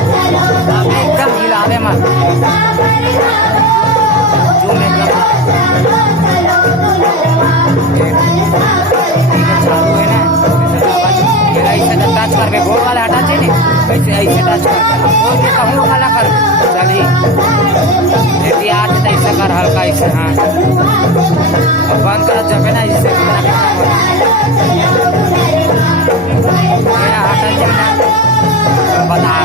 एकदम हिलावे मत चालू है ना ऐसे टच कर गोल वाले हटा चाहिए ऐसे ऐसे टच कर गोल के कहूँ वाला कर चलिए यदि आज तो ऐसा कर हल्का ऐसे हाँ बंद कर जब है ना इससे हटा चाहिए बता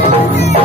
Thank you.